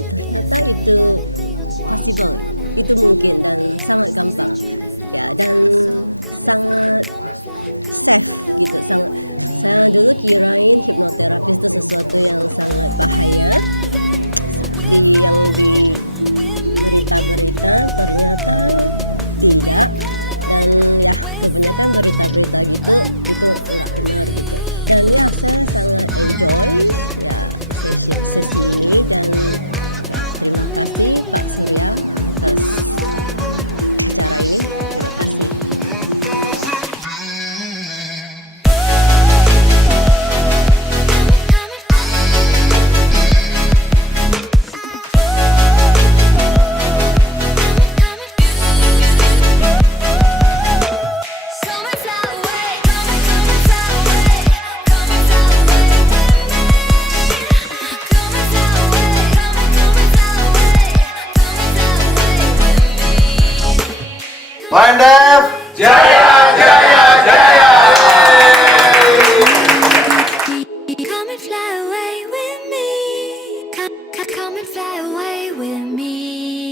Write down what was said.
you be afraid, everything will change. You and I, jumping off the edge. They say dreamers never die. So come and fly, come and fly, come and fly away with me. We're rising, we're falling, we're making moves. We're climbing, we're soaring, 1,000 Mandap Jaya Jaya Jaya. Come and fly away with me. Come and fly away with me.